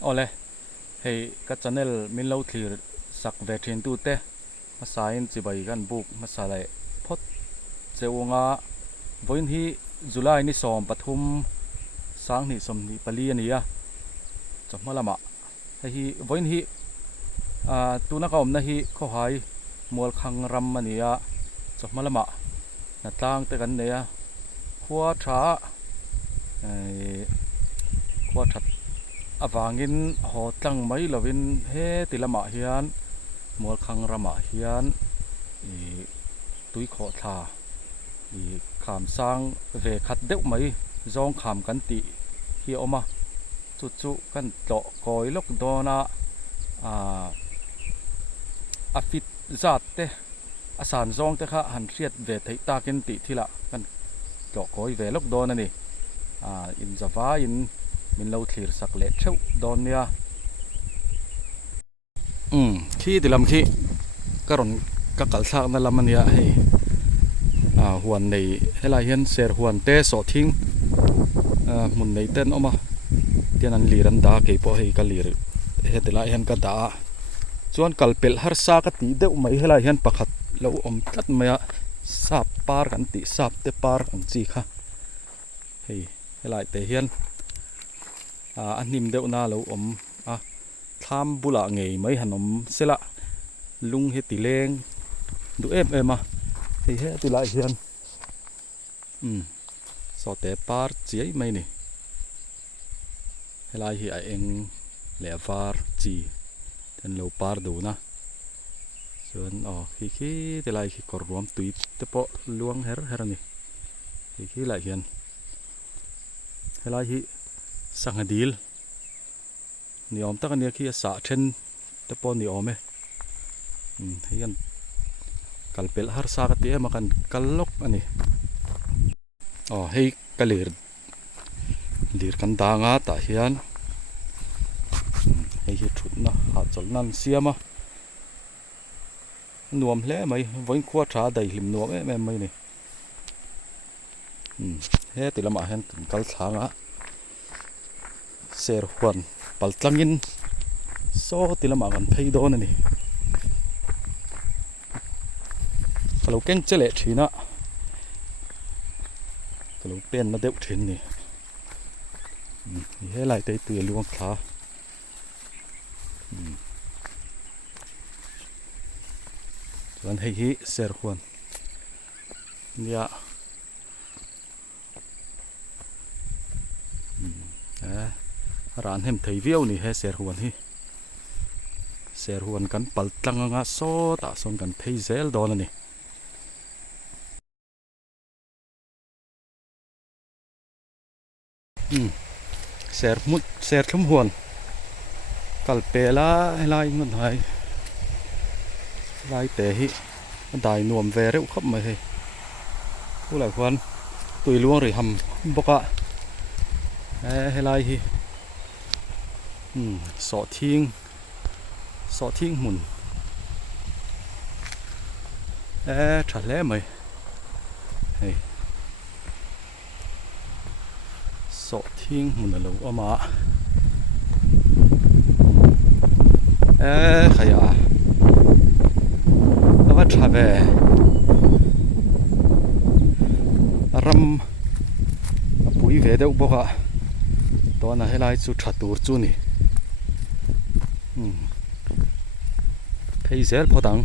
ole hei ka channel min lo thlir sak ve thin tu te ma sain chi bai gan buk ma salai phot chewanga voin hi July ni som pathum sang ni som ni pali ania chawmalama hi voin hi tuna ka omna hi kho hai mol khang ram ania chawmalama na tlang te kan neya khua tha khua that awangin ho tlang mai lovin he tilama hian mol khang rama hian i tui kho tha i kham sang ve khat deuh mai zong kham kan ti hi oma chu chu kan to koi lok dona a fit zat te asan zong te kha han riat ve thei takin ti thila kan to koi ve lok dona ni in zawa in min lo thlir sak le theu don nia khi tilam khi karon ka kal thak na lamania hei huan nei helai hian ser huan te so thing mun nei ten oma tian an liran da ke po hei ka lir he tela hian ka da chuan kalpel har sa ka ti deuh mai helai hian pakhat lo om tlat maya sap par kan ti sap te par ang chi kha hei helai te hian anim deuh na lo om tham bula ngei mai hanom sela lung he tileng du em hei he tilai hian so te par chiai mai ni helai hi a eng le var chi ten lo par do na chuan khi tilai hi kor ruam tui te po luang her ni khi lai hian helai hi sangadil ni om tak ania khi sa then te po ni ome hian kalpel har sa ka ti ema kan kallok ani hei kalir kan danga ta hian hei hi thutna ha cholnan siama nuam hle mai voin khua tha dai hlim nuam em mai ni he tilama hian kal thanga ser huan paltlangin so tilama kan phei don ani kalau keng chele thina kalau pen na deuh thin ni he lai te tu luang thla chuan hei hi ser huan nia ran hem thei viau ni he ser huan kan paltlang anga so ta son kan phei zel don ani ser thum huan kalpela helai ngun hai lai te hi dai nuam ve reuh khop mai he ulai huan tui luang ri ham boka helai hi so thing mun tha le mai hei so thing mun lo ama khaya awa thave ram apui ve deuh boka tona helai chu thatur chu ni phei zel phodang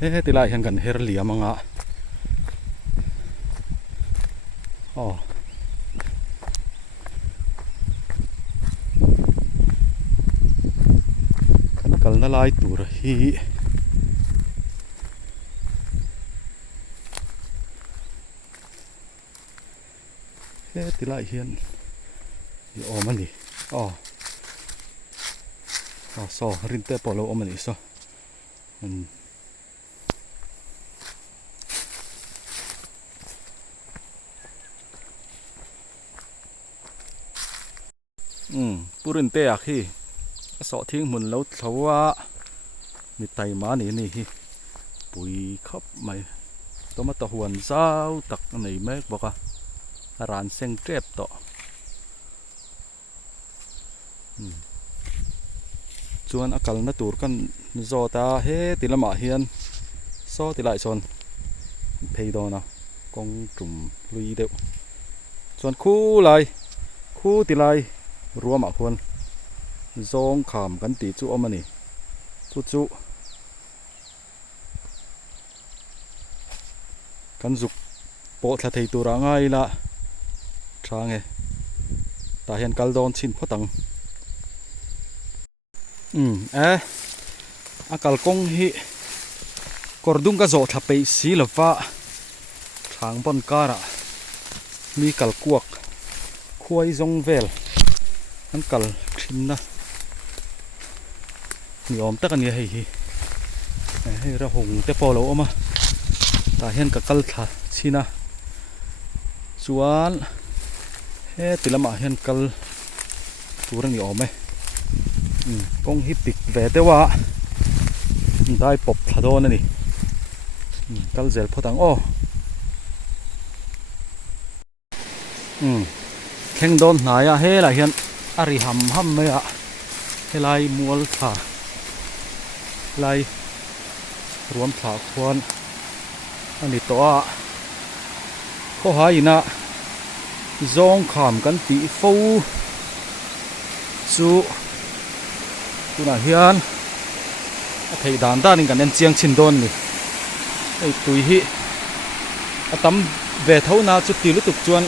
he tilai hian kan her liam anga kan kalna lai tur hi he tilai hian hi omani so rinte polo omani so purin te akhi so thing mun lo thlowa mi tai ma ni hi pui khop mai tomato huan zau tak nei mek boka ran seng trep to chuan akal na tur kan zota he tilama hian so tilai chon phei dona kong tum lui deuh chuan khu tilai ruama khon zong kham kan ti chu omani chu kan zuk po thla thei tura ngai la thange ta hian kaldon chin photang akal kong hi kordung ka zo thapei si lova thang bon kara mi kal kuak khuai zong vel an kal thinna ni om tak ani hei hi hei ra hong te polo oma ta hian ka kal tha china chuan he tilama hian kal tur ni ome kong hi pik ve te wa dai pop thadon ani kal zel photang o kheng don hnaya he la hian ari ham me a helai mual tha lai ruam tha khwan ani to a kho haina zong kham kan ti fo chu tuna hian a thei dan in kan en chiang chin don ni ei tui hi atam ve thona chu ti lu tuk chuan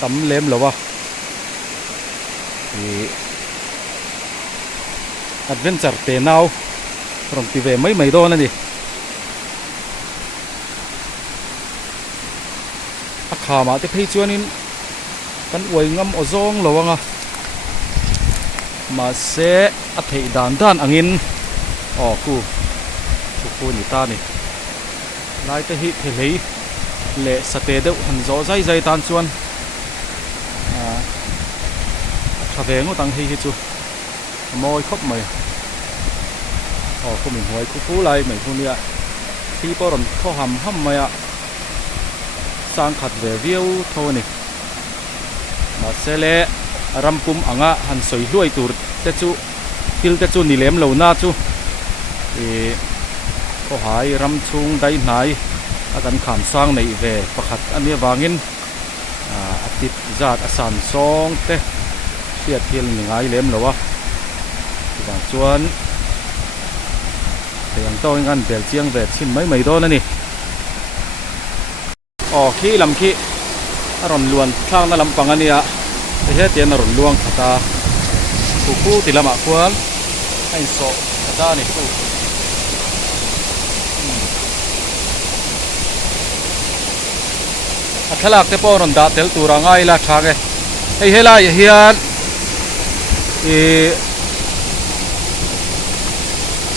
tam lem lowa adventure te now rong ti ve mai don ani a khama te phei chuan in kan uai ngam o zong lowanga ma se a thei dan angin ku ni ta ni lai te hi thelei le sate deuh han zo zai tan chuan thave ngo tang hi chu moi khop mai ku min huai ku lai mai thu nia thi poron kho ham mai a sang khat ve viau thoni ma sele rampum anga han soi luai tur te chu til te chu ni lem lo na chu ko hai ram chung dai nai akan kham sang nei ve pakhat ania wangin atit zat asan song te siat thil ni ngai lem lowa wa chuan yang to ngan bel chiang ve chin mai don ani khi lam khi aron luan thang na lam pangania he tian aron luang khata ku tilama khwal ai so khata ni ku athalak te poron da tel tura ngai la thage hei hela hian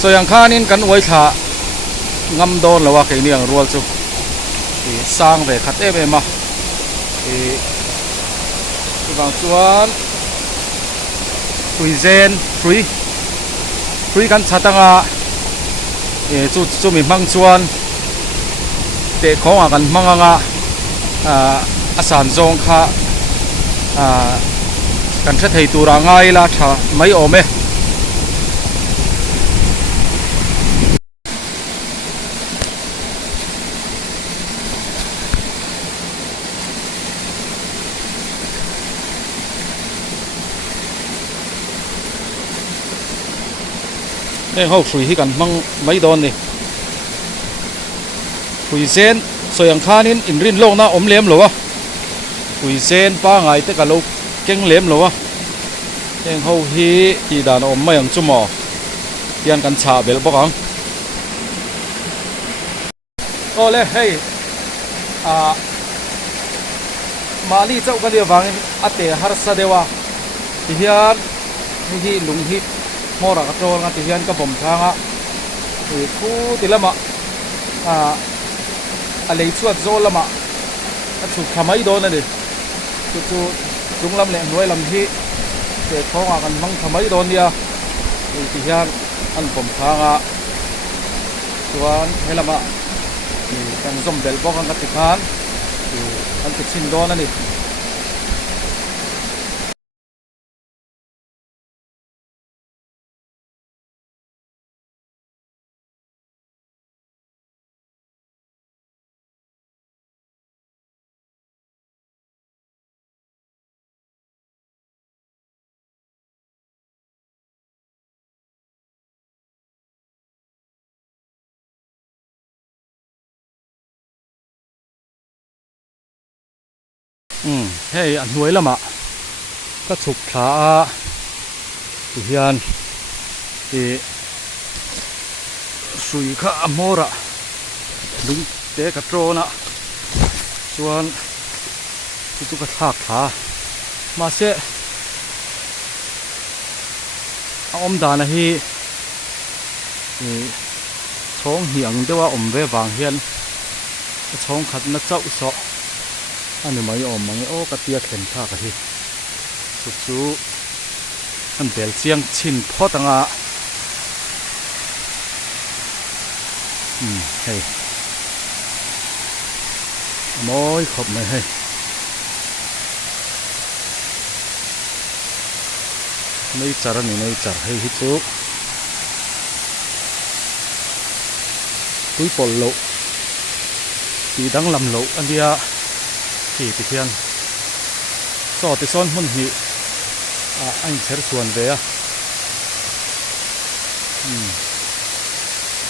soyang khanin kan uai tha ngam don lawa ke ni ang rual chu sang về khát em mà vàng chuan free kan chatanga chu mi mang chuan te khong kan manganga asan zong kha kan thla thei tura ngai la tha mai ome nên hậu suy hi kan mang mấy đòn này quỳ sen soyang khanin in rin long na om lem lo wa quỳ sen pa ngai te ka lo keng lem lo wa nên hậu hi ti dan om mai ang chumo tian kan cha bel bokang ole hey mali chau ka dia wangin ate har sa dewa ti hian hi lung hi mora ka tol nga ti hian ka bom thanga khu tilama a lei chuat zo lama a chu khamai don ani chu junglam le noi lam hi te khonga kan mang khamai don nia ti hian an bom thanga chuan helama kan zom bel bok ang ka ti khan an ti chin don ani hei an hnuai lama ka chuk thla a ti hian ti sui kha a mora lung te ka trona chuan chu ka thak thla ma se a om dana hi chhawng hiang dewa om ve wang hian chhawng khat na chau so ani mai om mangi o ka tia khen tha ka hi chu an bel chiang chin photanga hei moi khop mai hei nei char ani nei char hei hi chu tui pol lo ti dang lam lo ania ti ti hian so ti son hun hi anh ser suan ve a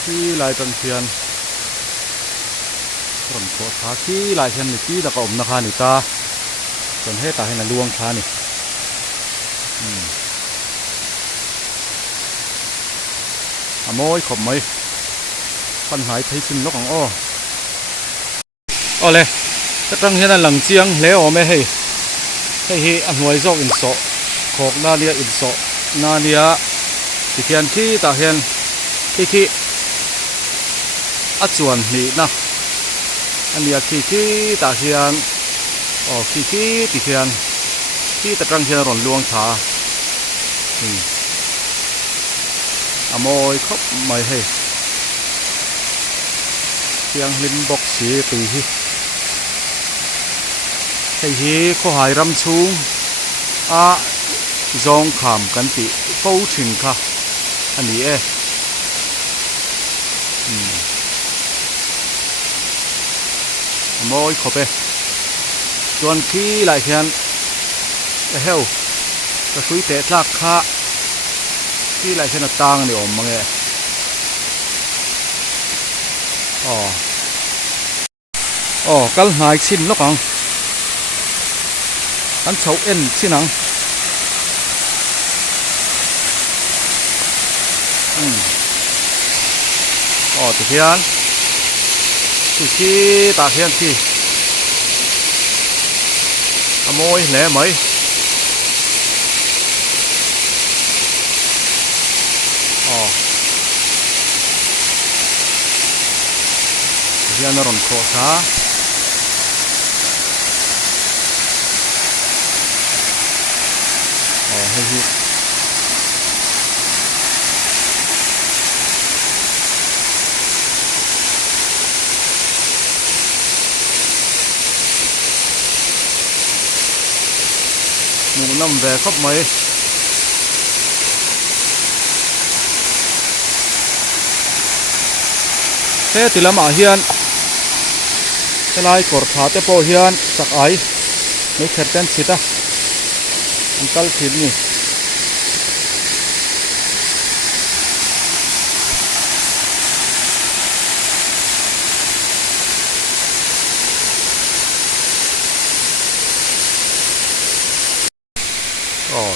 khi lại tận hian ron ko tha khi lại hian ni ti da ka om na kha ni ta kon he ta hen na luang kha ni moi khop mai pan hai thai sim lok ang o ole ka tang hian lang chiang hle o me hei hei hi a hnuai zok in so khok na lia in so na lia ti hian khi ta hian khi a chuan ni na ania khi ta hian khi ti hian khi ta tang hian ron luang tha moi khop mai hei chiang lim bok si ti hi hei hi kho hai ram chung a zong kham kan ti fo thin kha ani e moi khope chuan khi lại hian a heu ka sui te tlak kha khi lại hian a tang ni om mange kal hnai chin lokang an chho en chinang ti hian khi ta hian khi a moi hle mai hian ron kho sa hei hi mu nam ve khop mai he tilama hian helai kor tha te po hian sak ai mai kherten chita ankal thir ni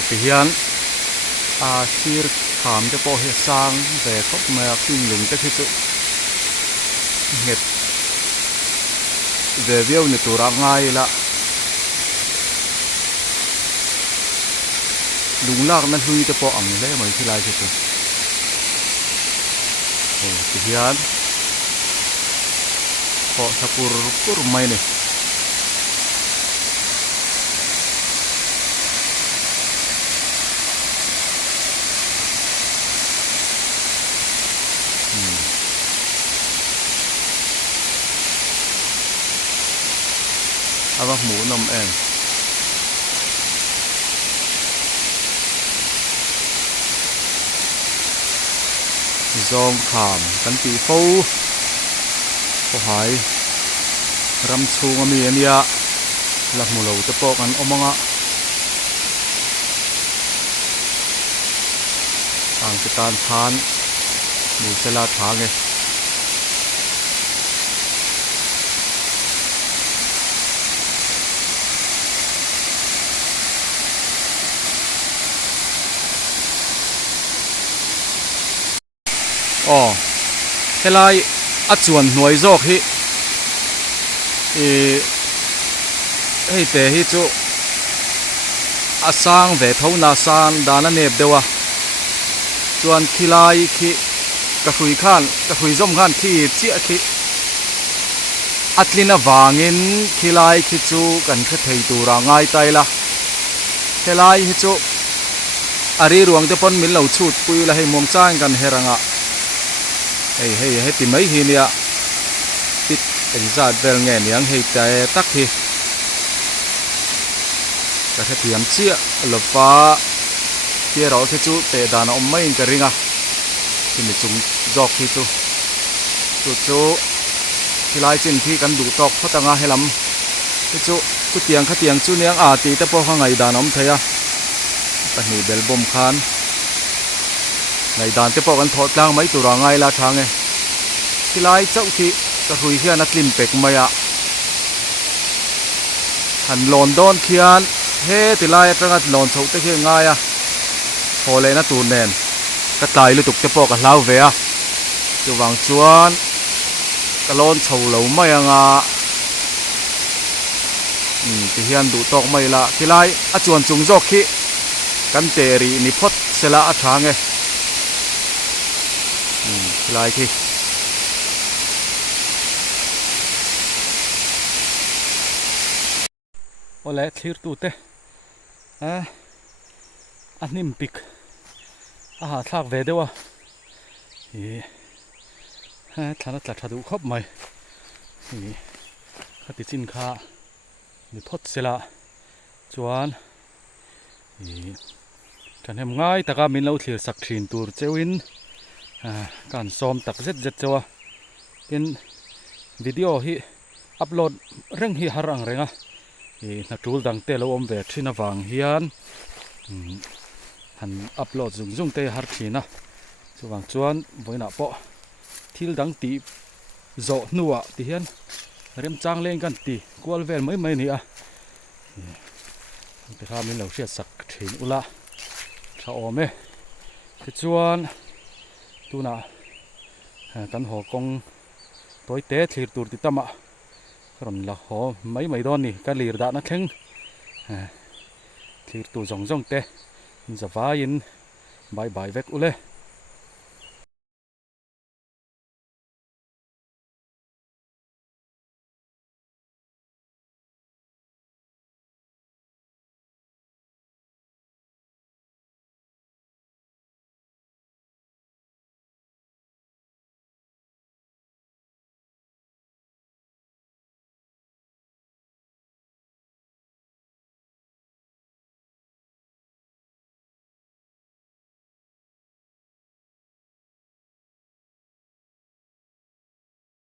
ti hian sir kham te po he sang ve khop ma king lung te khi chu nget về viêu ni tura ngai la lung lak na hlui te po ang le mai thi lai chu ti hian kho thapur pur mai ni avak mu nam en zong kham kan ti fo ko hai ram chung ami ania la mu lo te po kan omanga ang kitan than mu sela thange oh helai a chuan hnuai zawk hi hei te hi chu a sang ve thona san dana nep dewa chuan khilai khi ka hrui zom khan khi chia khi atlina wangin khilai khi chu kan kha thei tura ngai taila helai hi chu ari ruang te pon min lo chut pui la hei mong chang kan heranga hei ti mai hi nia tit exat vel nge niang hei ta tak hi ka kha thiam chia lopa kia ro khi chu te dana om mai ka ringa thì mình chúng dọc khi chú thì lại trên khi cần đủ tóc phát tăng hay lắm cái chú tiếng khát tiếng chú niang à tí tập bao ngày đàn ông thấy à ta hỉ bel bom khan ngày đàn tập baoกันthọt lang mấy tụ ra ngay là thang nghe thì lại cháu khi ta hui khi anh lim bek mày à hẳn London khi anh he thì lại trang anh lon chậu tới khi ngay à hồ lên nó tụ nền cái tài lưu tục cho bộ cái lao về à từ vàng chuan cái lon sầu lẩu mày à thì hiện đủ tóc mày là khi lại à chuan chúng dọc khi căn tề ri ni phốt sẽ là thang nghe khi lại khi ole thlir tu te à anh nim pic à thạc về đâu à ha thằng nó chặt đủ khóc mày khát tí chín kha bị phốt xe la chuan thằng em ngay ta mình lâu thiệt sạc thìn tour trewin cản xóm tắc rất cho in video hi upload reng hi harang renga na tool dang te lo om ve thina wang hian han upload zung te har thina chuwang chuan voina po thil dang ti zo nuwa ti hian rem chang lên kan ti kwal vel mai ni a te kha min lo hria sak thin ula tha ome ke chuan tuna kan ho kong toy te thlir tur ti tama ron la ho mai don ni ka lir da na thleng thlir tu zong te zawa in bye vek ule